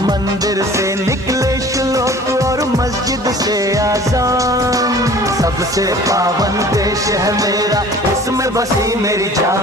मंदिर से निकले श्लोक और मस्जिद से आजान, सबसे पावन देश है मेरा, इसमें बसी मेरी जान।